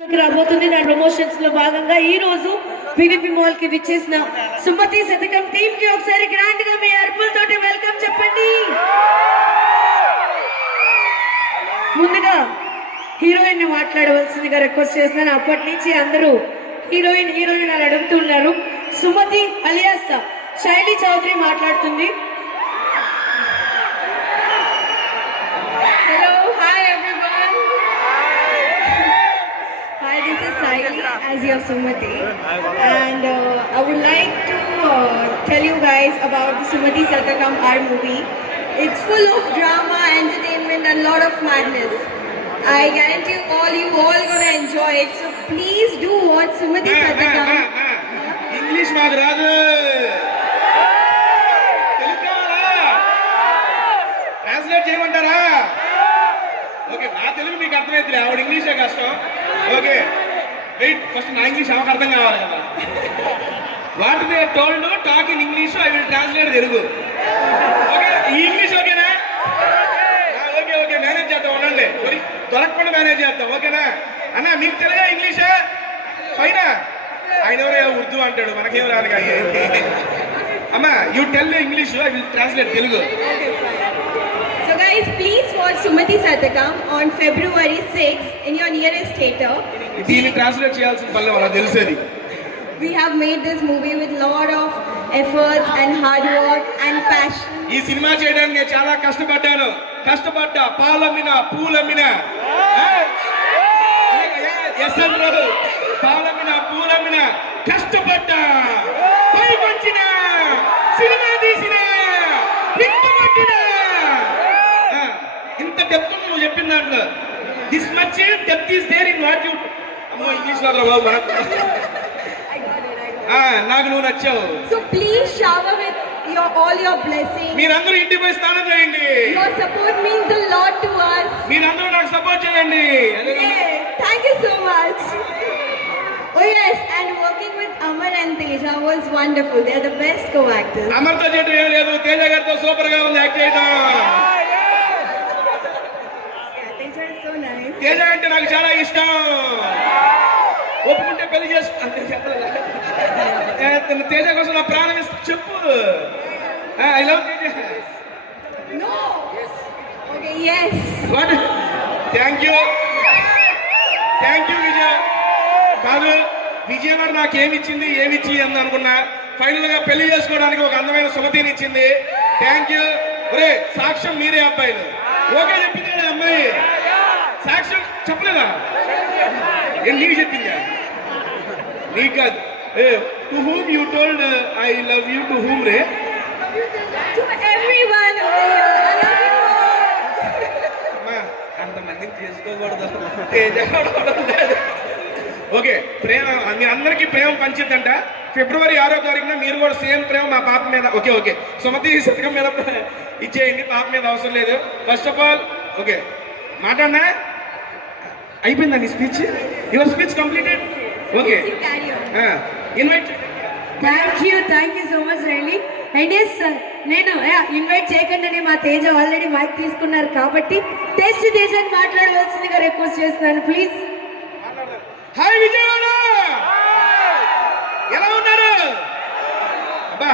రాబోతుంది దాని ప్రమోషన్స్ లో భాగంగా ఈ రోజు పివిపి మాల్ కి విచ్చేసిన సుమతి శతకం టీమ్ కి ఒకసారి గ్రాండ్ గా మీ అర్పులతోటి వెల్కమ్ చెప్పండి. ముందుగా హీరోయిన్ ని మాట్లాడవలసిందిగా రిక్వెస్ట్ చేస్తున్నాను. అప్పటి నుంచి అందరూ హీరోయిన్ హీరోయిన్ అని అడుగుతున్నారు. సుమతి అలియాస్ శైలి చౌదరి మాట్లాడుతుంది. This is Saili as your Sumati, and I would like to tell you guys about the Sumati Satakam art movie. It's full of drama, entertainment, and lot of madness. I guarantee you all gonna enjoy it. So please do watch Sumati Satakam. English magradu. Translate చేయమంటారా? Okay, నా తెలుగు మీకు అర్థమైతే ఆవిడ ఇంగ్లీషే కష్టం. Okay wait, first నా English ఆమెకు అర్థం కావాలి కదా. What they told talk in English, I will translate Telugu. Okay, ఈ ఇంగ్లీష్ ఓకేనా? ఓకే ఓకే, మేనేజ్ చేద్దాం, ఉండండి. దొరకకుండా మేనేజ్ చేద్దాం, ఓకేనా అన్న? మీకు తెలుగా ఇంగ్లీషే పైన ఆయన ఎవరో ఉర్దూ అంటాడు, మనకేం రాదు. అమ్మా you tell English, I will translate Telugu. So guys, please watch Sumati Satakam on February 6th in your nearest theater. దీన్ని ట్రాన్స్లేట్ చేయాల్సిన పని వాళ్ళకి తెలిసేది. We have made this movie with lot of efforts and hard work and passion. ఈ cinema చేయడానికి నేను చాలా కష్టపడ్డాను. పాలమ్మిన పూలమ్మిన పాలమ్మిన పూలమ్మిన కష్టపడ్డా, పైకొచ్చిన సినిమా తీసిన ఇంత డెప్త్ నువ్వు చెప్పిన దాంట్లో this much depth is there in what you. అమ్మో ఇంగ్లీష్ లో బాబు మనకు నాకు నువ్వు నచ్చావు. So please shower with all your blessings. మీరందరూ ఇంటికి పోయి స్నానం చేయండి. Your support means a lot to us. మీరందరూ నాకు సపోర్ట్ చేయండి. Thank you so much. Oh yes, and working with Amar and Teja was wonderful. They are the best co-actors. అమర్తో చేయడం ఏం లేదు, తేజ గారితో సూపర్ గా ఉంది యాక్ట్ చేయడం. Teja is so nice. Teja అంటే నాకు చాలా ఇష్టం. ఒప్పుకుంటే పెళ్లి చేసుకుంటే తేజ కోసం నా ప్రాణం ఇస్తా చెప్పు. I love Teja. No. Okay, yes. What? Thank you Vijay. కాదు, విజయవాడ నాకేమిచ్చింది ఏమిచ్చి అని అనుకున్నా, ఫైనల్ గా పెళ్లి చేసుకోవడానికి ఒక అందమైన సుమతిని ఇచ్చింది. Thank you. ఒరే సాక్ష్యం మీరే అబ్బాయిలు. ఓకే చెప్పింది కదా అమ్మాయి, సాక్ష్యం చెప్పలేదా? నీకు చెప్పిందా? నీకు కాదు. To whom you told I love you, to whom ray? To everyone over here. I love you all. అంతమందిని చేసుకోకూడదు. ఓకే, ప్రేమ మీ అందరికీ ప్రేమ పంచిద్దంట. ఫిబ్రవరి 6వ తారీఖున మీరు కూడా సేమ్ ప్రేమ మా పాప మీద. ఓకే ఓకే, సుమతి శతకం మీద ఇచ్చేయండి, పాప మీద అవసరం లేదు. ఫస్ట్ ఆఫ్ ఆల్ ఓకే మాట్లాడినా అయిపోయిందా నీ speech? Your speech completed. Okay, invite. Thank you so much రైలీ. అండ్ ఎస్ నేను ఇన్వైట్ చేయకుండా మా తేజ ఆల్రెడీ మైక్ తీసుకున్నారు కాబట్టి టేస్ట్ చేసి మాట్లాడవలసిందిగా రిక్వెస్ట్ చేస్తున్నాను ప్లీజ్. హాయ్ విజయవాడ, ఎలా ఉన్నారు? అబ్బా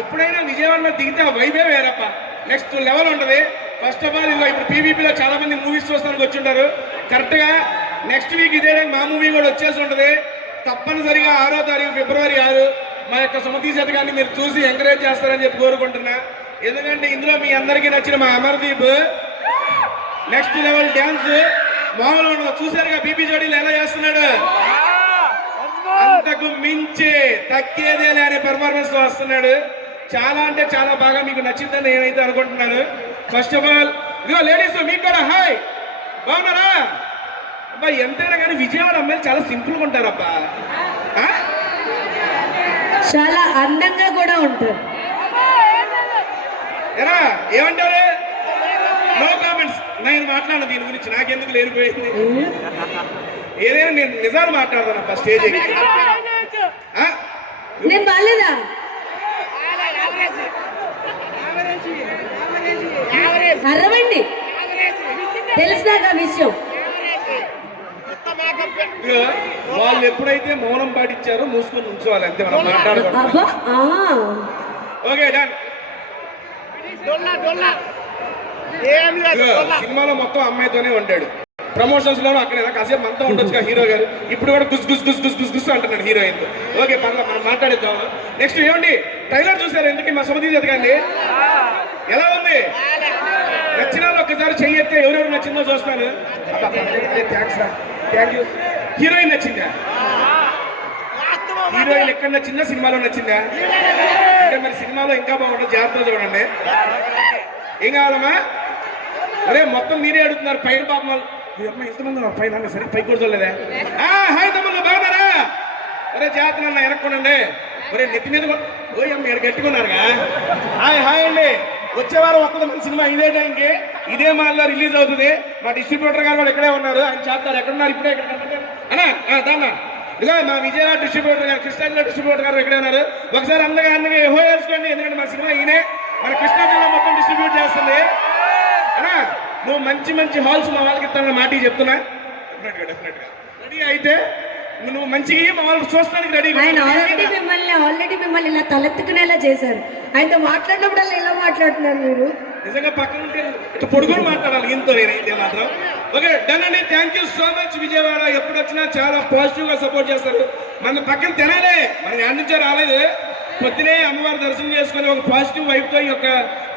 ఎప్పుడైనా విజయవాడలో దిగితే ఆ వైబే వేరప్ప, నెక్స్ట్ లెవెల్ ఉంటుంది. ఫస్ట్ ఆఫ్ ఆల్ ఇదిగో ఇప్పుడు పీవీపీలో చాలా మంది మూవీస్ చూస్తానికి వచ్చి ఉంటారు. కరెక్ట్గా నెక్స్ట్ వీక్ ఇదే మా మూవీ కూడా వచ్చేసి ఉంటుంది. తప్పనిసరిగా 6వ తారీఖు ఫిబ్రవరి 6 మా యొక్క సుమతి శతకాన్ని మీరు చూసి ఎంకరేజ్ చేస్తారని చెప్పి కోరుకుంటున్నా. ఎందుకంటే ఇందులో మీ అందరికీ నచ్చిన మా అమర్దీప్ నెక్స్ట్ లెవెల్ డ్యాన్స్ మామూలు ఉండదు. చూసారుగా బీపీ జోడీలు ఎలా చేస్తున్నాడు, అంతకు మించి తగ్గేదేలే అనే పర్ఫార్మెన్స్ తో వస్తున్నాడు. చాలా అంటే చాలా బాగా మీకు నచ్చిందని నేనైతే అనుకుంటున్నాను. ఫస్ట్ ఆఫ్ ఆల్ ఇదిగో లేడీస్ మీకు కూడా హాయ్, బాగున్నారా? అబ్బా ఎంతైనా కానీ విజయవాడ అమ్మాయిలు చాలా సింపుల్ గా ఉంటారబ్బా, చాలా అందంగా కూడా ఉంటారు. ఎరా ఏమంటారు? No comments. నేను మాట్లాడను దీని గురించి, నాకెందుకు లేనిపోయింది. ఏదైనా నేను నిజాలు మాట్లాడతాను అబ్బా స్టేజ్ ఎక్కి. నేను బాలేదా? అరవండి, తెలిసినాక విషయం. ఇదిగో, వాళ్ళు ఎప్పుడైతే మౌనం పాటించారో మూసుకొని ఉంచోవాలి అంతే, మనం మాట్లాడుకోవాలి. అబ్బా ఓకే డన్. ఇదిగో, సినిమాలో మొత్తం అమ్మాయితోనే ఉంటాడు, ప్రమోషన్స్ లోనూ అక్కడే కాసేపు మనతో ఉండొచ్చు హీరో గారు. ఇప్పుడు కూడా గుస్ గుస్ గుస్ గుస్ గుస్ గుస్ అంటున్నాడు హీరోయిన్. ఓకే పర్లేదు, మనం మాట్లాడేద్దాం. నెక్స్ట్ ఏమండి, ట్రైలర్ చూసారు ఎందుకు మా సుమతి ఎదగండి? ఎలా ఉంది? నచ్చిన వాళ్ళు ఒక్కసారి చెయ్యెత్తే ఎవరెవరు నచ్చిందో చూస్తాను. Thank you. హీరోయిన్ నచ్చిందా? హీరోయిన్ ఎక్కడ నచ్చిందా, సినిమాలో నచ్చిందా? అంటే మరి సినిమాలో ఇంకా బాగుంటుంది, జాగ్రత్తగా చూడండి. ఏం కావాలమ్మా? అరే మొత్తం మీరే అడుగుతున్నారు పైన. పాపం అమ్మ ఎంతమంది ఉన్నారు పైన? సరే పైకి కూడా చూడలేదా? హాయ్ తమ్ముళ్ళు, బాగున్నారా? అరే జాగ్రత్త అన్న వెనక్కోనండి. ఒరే నెత్తి మీద ఓ అమ్మ ఇక్కడ గట్టుకున్నారుగా. హాయ్ హాయ్ అండి. వచ్చే వారం వస్తుంది మన సినిమా ఇదే టైంకి, ఇదే మాల్లో రిలీజ్ అవుతుంది. మా డిస్ట్రిబ్యూటర్ గారు వాళ్ళు ఇక్కడే ఉన్నారు, ఆయన చెప్తారు ఎక్కడున్నారు ఇప్పుడే అన్నా దాన్నా. ఇదిగో మా విజయవాడ డిస్ట్రిబ్యూటర్ గారు, కృష్ణా జిల్లా డిస్ట్రిబ్యూటర్ గారు ఇక్కడే ఉన్నారు. ఒకసారి అందరికీ ఎహో వేసుకోండి, ఎందుకంటే మా సినిమా ఈయనే మన కృష్ణా జిల్లా మొత్తం డిస్ట్రిబ్యూట్ చేస్తుంది. అన్నా నువ్వు మంచి మంచి హాల్స్ మా వాళ్ళకి ఇస్తానన్న మాట చెప్తున్నా. డెఫినెట్ గా రెడీ అయితే నువ్వు మంచిగా మా వాళ్ళు చూస్తానికి రెడీ. ఆయన ఆల్రెడీ మిమ్మల్ని ఇలా తలెత్తుకునేలా చేశారు. ఆయనతో మాట్లాడినప్పుడల్లా ఇలా మాట్లాడుతున్నారు మీరు. నిజంగా పక్కన ఉంటే ఇట్లా పొడుగుని మాట్లాడాలి ఇంతో నేనైతే మాత్రం. ఓకే డన్ అండి. Thank you so much Vijayawada. ఎప్పుడు వచ్చినా చాలా పాజిటివ్ గా సపోర్ట్ చేస్తారు. మన పక్కన తినాలే, మనం యాడ్ నుంచే రాలేదు. పొద్దునే అమ్మవారి దర్శనం చేసుకుని ఒక పాజిటివ్ వైబ్ తో ఈ యొక్క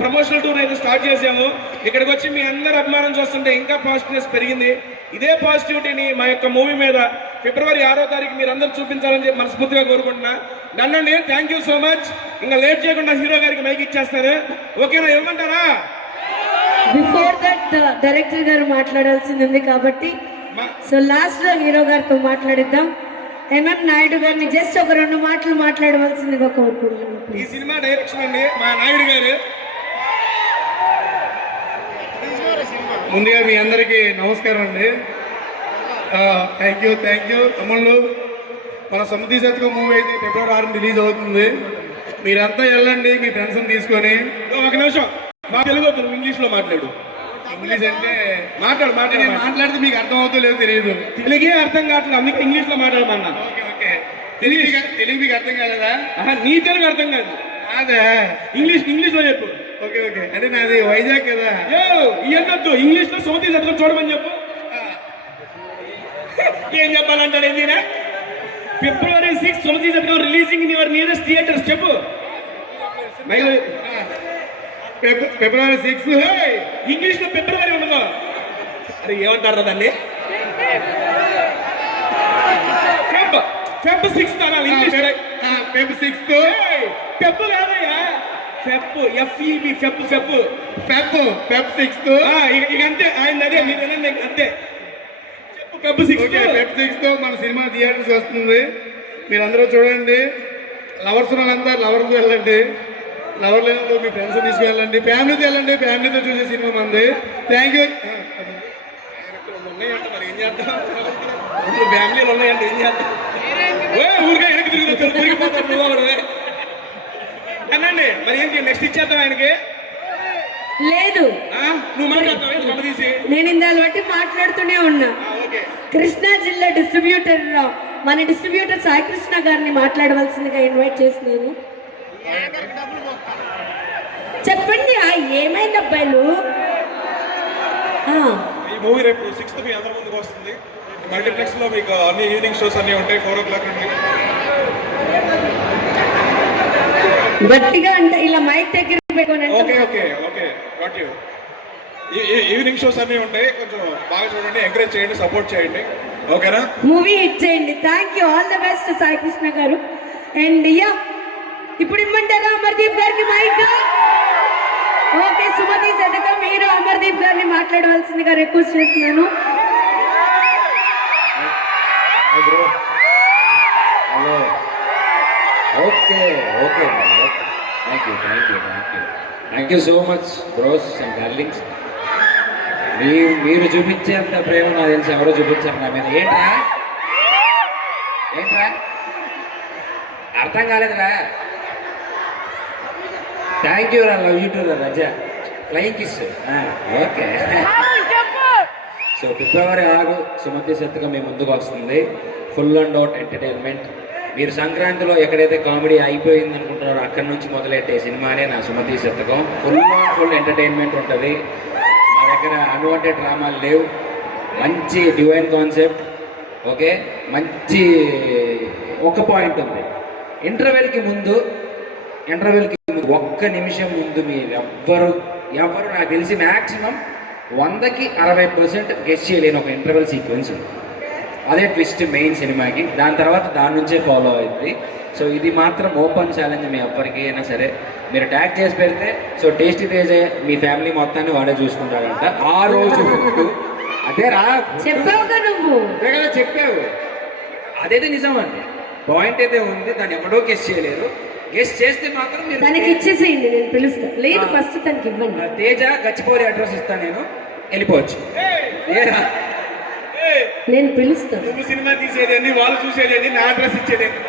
ప్రమోషనల్ టూర్ అయితే స్టార్ట్ చేసాము. ఇక్కడికి వచ్చి మీ అందరి అభిమానం చూస్తుంటే ఇంకా పాజిటివ్నెస్ పెరిగింది. ఇదే పాజిటివిటీని మా యొక్క మూవీ మీద ఫిబ్రవరి 6వ తారీఖు మీరు అందరూ చూపించాలని చెప్పి మనస్ఫూర్తిగా కోరుకుంటున్నా. నన్నండి థ్యాంక్ యూ సో మచ్. ఇంకా లేట్ చేయకుండా హీరో గారికి మైక్ ఇచ్చేస్తాను. ఓకేనా, ఇవ్వమంటారా? బిఫోర్ దట్ డైరెక్టర్ గారు మాట్లాడాల్సింది ఉంది కాబట్టి సో లాస్ట్ లో హీరో గారితో మాట్లాడిద్దాం. ఎంఎం నాయుడు గారిని జస్ట్ ఒక 2 మాటలు మాట్లాడవలసిందిగా కోరుకుంటున్నాను. ఈ సినిమా డైరెక్షన్ అండి మా నాయుడు గారు. ముందుగా మీ అందరికీ నమస్కారం అండి. థ్యాంక్ యూ తమ్ముళ్ళు. మన సముద్ర శతకం మూవీ అయితే ఫిబ్రవరి 6న రిలీజ్ అవుతుంది. మీరంతా వెళ్ళండి మీ ఫ్రెండ్స్ తీసుకొని. ఒక నిమిషం, మా తెలుగు వద్దు, ఇంగ్లీష్ లో మాట్లాడు. ఇంగ్లీష్ అంటే మాట్లాడితే మీకు అర్థం అవుతుందో లేదో తెలియదు. తెలుగే అర్థం కావట్లేదు, అందుకే ఇంగ్లీష్ లో మాట్లాడమన్నా. ఓకే తెలుగు మీకు అర్థం కాలేదా? నీ తెలుగు అర్థం కాదు. అదే ఇంగ్లీష్ లో చెప్పు. ఓకే అంటే నాది వైజాగ్ కదా. ఇవన్నొద్దు, ఇంగ్లీష్ లో సోతి శతకం చూడమని చెప్పు. ఏం చెప్పాలంటాడు ఏందినా? ఫిబ్రవరి 6 సోతి శతకం releasing in your nearest theatres చెప్పు. ఫిబ్రవరి 6 ఇంగ్లీష్ లో ఫిబ్రవరి ఉండదు. అరే ఏమంటారు దాన్ని? ఫెబ్ 6 అనాలి ఇంగ్లీష్. ఫెబ్ 6 ఫెబ్ కాదయ్యా, FEB ఫెబ్ 6 ఇక అంతే. ఆయన అదే మీరు అంతే చెప్పు. ఫెబ్ 6 మన సినిమా థియేటర్స్ వస్తుంది. మీరందరూ చూడండి. లవర్స్ వాళ్ళంతా లవర్స్ వెళ్ళండి, లవర్ లేదు మీ ఫ్రెండ్స్ తీసుకువెళ్ళండి, ఫ్యామిలీతో వెళ్ళండి, ఫ్యామిలీతో చూసే సినిమా మంది. Thank you. ఉన్నాయంట మరి ఏం చేద్దాం, ఫ్యామిలీలు ఉన్నాయంటే ఏం చేద్దాం? ఊరికే వెనక్కి తిరిగిపోతారు అనండి. మరి ఏంటి నెక్స్ట్ ఇచ్చేద్దాం ఆయనకి? లేదు నువ్వు మాట్లాడతావు తీసి. నేను ఇందాలు బట్టి మాట్లాడుతూనే ఉన్నా. కృష్ణా జిల్లా డిస్ట్రిబ్యూటర్, మన డిస్ట్రిబ్యూటర్ సాయి కృష్ణ గారిని మాట్లాడవలసిందిగా ఇన్వైట్ చేస్తున్నాను. చెప్పండి ఏమైంది అబ్బాయిలు? ఈ మూవీ రేపు 6th మీ అందరి ముందుకు వస్తుంది. మల్టీప్లెక్స్ లో మీకు అన్ని ఈవినింగ్ షోస్ అన్ని ఉంటాయి 4 o'clock నుండి. గట్టిగా అంటే ఇలా మైక్ దగ్గర పెట్టుకోండి. Okay got you. Evening shows అన్ని ఉంటాయి, కొంచెం బాగా చూడండి, ఎంకరేజ్ చేయండి, సపోర్ట్ చేయండి. ఓకేనా? మూవీ హిట్ చేయండి. Thank you, all the best Sai Krishna గారు. అండ్ ఇప్పుడు ఇమ్మంటారా అమర్దీప్ గారికి మైక్? ఓకే, సుమతి శతకం హీరో అమర్దీప్ గారిని మాట్లాడవలసిందిగా రిక్వెస్ట్ చేస్తున్నాను. Hello. Okay thank you so much bros and darlings. మీరు చూపించేంత ప్రేమ నాకు తెలిసి ఎవరో చూపించారు నా మీద. ఏంట్రా అర్థం కాలేదురా? థ్యాంక్ యూ రా, లవ్ యూ టు రా Raza. Flying kiss. Okay so February 6 Sumathi Sathakam మీ ముందుకు వస్తుంది. Full and out entertainment. మీరు సంక్రాంతిలో ఎక్కడైతే కామెడీ అయిపోయింది అనుకుంటున్నారో అక్కడి నుంచి మొదలెట్టే సినిమానే నా సుమతి శతకం. ఫుల్ ఎంటర్టైన్మెంట్ ఉంటుంది. మా దగ్గర అన్వాంటెడ్ డ్రామాలు లేవు. మంచి డివైన్ కాన్సెప్ట్. ఓకే, మంచి ఒక పాయింట్ ఉంది. ఇంటర్వెల్కి ముందు ఒక్క నిమిషం ముందు మీరు ఎవ్వరు నాకు తెలిసి మ్యాక్సిమం 100కి 60% గెస్ చేయలేని ఒక ఇంటర్వెల్ సీక్వెన్స్ ఉంది. అదే ట్విస్ట్ మెయిన్ సినిమాకి. దాని తర్వాత దాని నుంచే ఫాలో అవుతుంది. సో ఇది మాత్రం ఓపెన్ ఛాలెంజ్ మీ ఎవ్వరికి అయినా సరే. మీరు ట్యాగ్ చేసి పెడితే సో టేస్టీ తేజే మీ ఫ్యామిలీ మొత్తాన్ని వాడే చూసుకుంటారంట. ఆ రోజు ఫుడ్ అదే రా చెప్పావుగా నువ్వు. అదే కదా చెప్పావు. అదైతే నిజం అండి. పాయింట్ అయితే ఉంది, దాన్ని ఎవడో గెస్ చేయలేరు. గెస్ చేస్తే మాత్రం మీరు తనకి ఇచ్చేసేయండి, నేను పిలుస్తా. లేదు, ఫస్ట్ తనకి ఇవ్వండి. తేజ గచ్చిపోరి అడ్రస్ ఇస్తాను, నేను వెళ్ళిపోవచ్చు. ఏరా నేను పిలుస్తాను. నువ్వు సినిమా తీసేదేంది, వాళ్ళు చూసేదేంది, నా అడ్రస్ ఇచ్చేదేంది.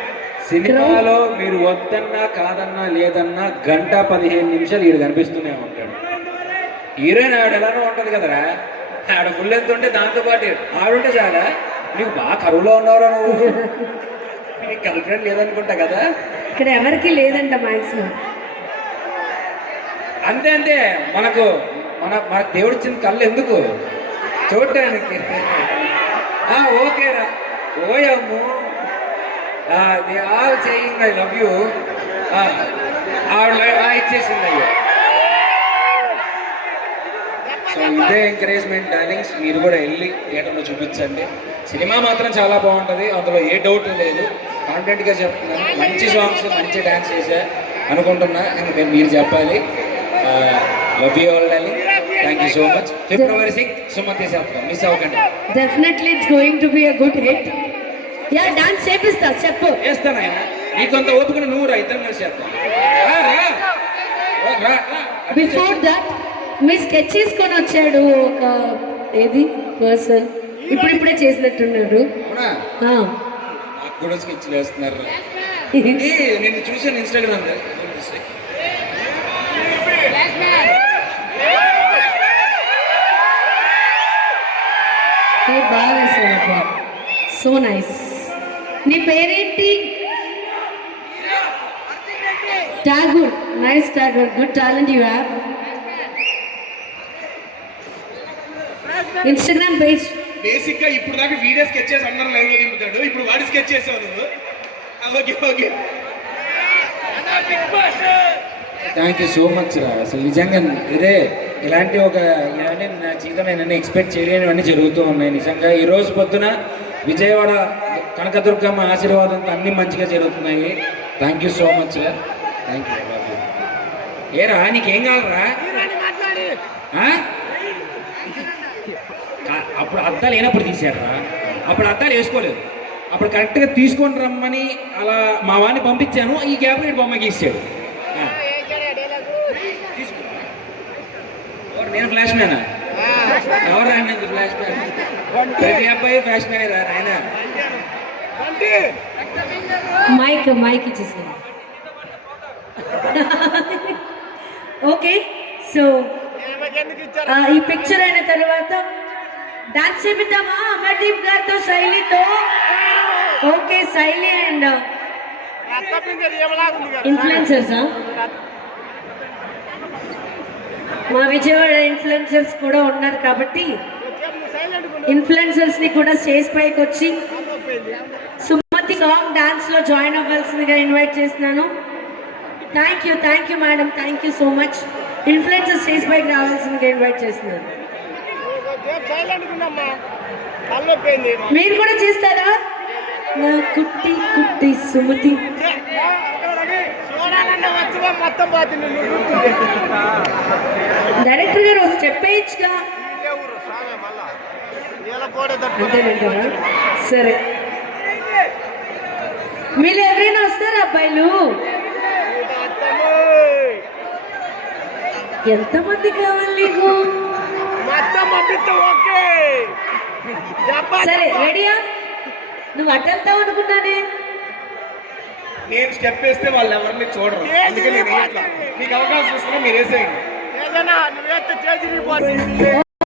సినిమాలో మీరు వద్దన్నా కాదన్నా లేదన్నా 1:15 నిమిషాలు ఈడు కనిపిస్తూనే ఉంటాడు. హీరోయిన్ ఆవిడ ఎలానో ఉంటుంది కదరా. ఆవిడ ఫుల్ ఎంత ఉంటే దాంతోపాటు ఆవిడుంటే చాలా. నీకు బాగా కరువులో ఉన్నవరా నువ్వు. నీకు గర్ల్ ఫ్రెండ్ లేదనుకుంటా కదా. ఇక్కడ ఎవరికి లేదంట మాక్సిమం. అంతే మనకు దేవుడు ఇచ్చిన కళ్ళు ఎందుకు చూడటానికి. ఓకేరా. ఓయమ్ము they all saying I love you. ఆవిడ ఇచ్చేసింది అయ్యో. సో ఇదే ఎంకరేజ్మెంట్ డార్లింగ్స్. మీరు కూడా వెళ్ళి థియేటర్లో చూపించండి. సినిమా మాత్రం చాలా బాగుంటుంది, అందులో ఏ డౌట్ లేదు. కాన్ఫిడెంట్గా చెప్తున్నాను. మంచి సాంగ్స్, మంచి డాన్స్ చేశా అనుకుంటున్నా. ఇంకా మీరు చెప్పాలి. Love you all darling. Thank you so much. February 6 Sumathi Sathakam miss అవ్వకండి. Definitely it's going to be a good hit. Yeah, dance చేపిస్తా, చెప్పు. చేస్తాను ఆయన. నీకొంత ఓపిక నువ్వు రా, ఇద్దరం కలిసి చేస్తాం. బిఫోర్ దట్ మీ స్కెచ్ చేసుకొని వచ్చాడు ఒక ఏది పర్సన్, ఇప్పుడిప్పుడే చేసినట్టున్నాడు. అవునా? ఆ. నాకు కూడా స్కెచ్లు వేస్తున్నారు. నేను చూసాను ఇన్స్టాగ్రామ్ లో. బాగా వేసాడు. So nice. నీ పేరేంటి? Tagore. Nice Tagore. Good talent you have. Instagram page. Basic గా ఇప్పుడు దాకా వీడియో స్కెచ్ చేసి అందరూ లైన్ లో దింపుతాడు. ఇప్పుడు వాడి స్కెచ్ చేసావు నువ్వు. Okay. Thank you so much రా. అసలు నిజంగా ఇదే ఇలాంటి నా జీవితం నేను ఎక్స్పెక్ట్ చేయలేనివన్నీ జరుగుతూ ఉన్నాయి. నిజంగా ఈరోజు పొద్దున విజయవాడ కనకదుర్గమ్మ ఆశీర్వాదంతో అన్నీ మంచిగా జరుగుతున్నాయి. థ్యాంక్ యూ సో మచ్ రా. Thank you. ఏరా నీకేం కావాలరా? అప్పుడు అద్దాలు లేనప్పుడు తీసారా? అప్పుడు అద్దాలు వేసుకోలేదు. అప్పుడు కరెక్ట్గా తీసుకొని రమ్మని అలా మా వాడిని పంపించాను. ఈ గ్యాప్ రేటు బొమ్మకి ఇచ్చాడు. నేను ఫ్లాష్ మ్యానా? ఎవరు రాండి ఫ్లాష్ మ్యాన్? ప్రతి అబ్బాయి ఫ్లాష్ మ్యానే రా ఆయన. మైక్ ఇచ్చేసాను. ఓకే, సో ఈ పిక్చర్ అయిన తర్వాత డాన్స్ చేపిద్దామా అమర్దీప్ గారితో, శైలితో? ఓకే, శైలి అండ్ ఇన్ఫ్లుయెన్సర్సా? మా విజయవాడ ఇన్ఫ్లుయెన్సర్స్ కూడా ఉన్నారు కాబట్టి ఇన్ఫ్లుయెన్సర్స్ ని కూడా స్టేజ్ పైకి వచ్చి సుమతి సాంగ్ డాన్స్ లో జాయిన్ అవ్వాల్సిందిగా ఇన్వైట్ చేస్తున్నాను. Thank you madam. Thank you so much. Influencer stage పైకి రావాల్సిందిగా ఇన్వైట్ చేస్తున్నాను. మీరు కూడా చేస్తారా? నా కుట్టి సుమతి. డైరెక్టర్ గారు ఒక స్టెప్ వేయచ్చుగా. అంతేనంటారా? సరే, మీరు ఎవరైనా వస్తారా అబ్బాయిలు? ఎంతమంది కావాలి నీకు? సరే, రెడీయా? నువ్వు అట్టెళ్తావు అనుకున్నానే. నేను స్టెప్ వేస్తే వాళ్ళు ఎవరిని చూడరు. అందుకే నేను మీకు అవకాశం ఇస్తున్నా, మీరు వేసేయండి.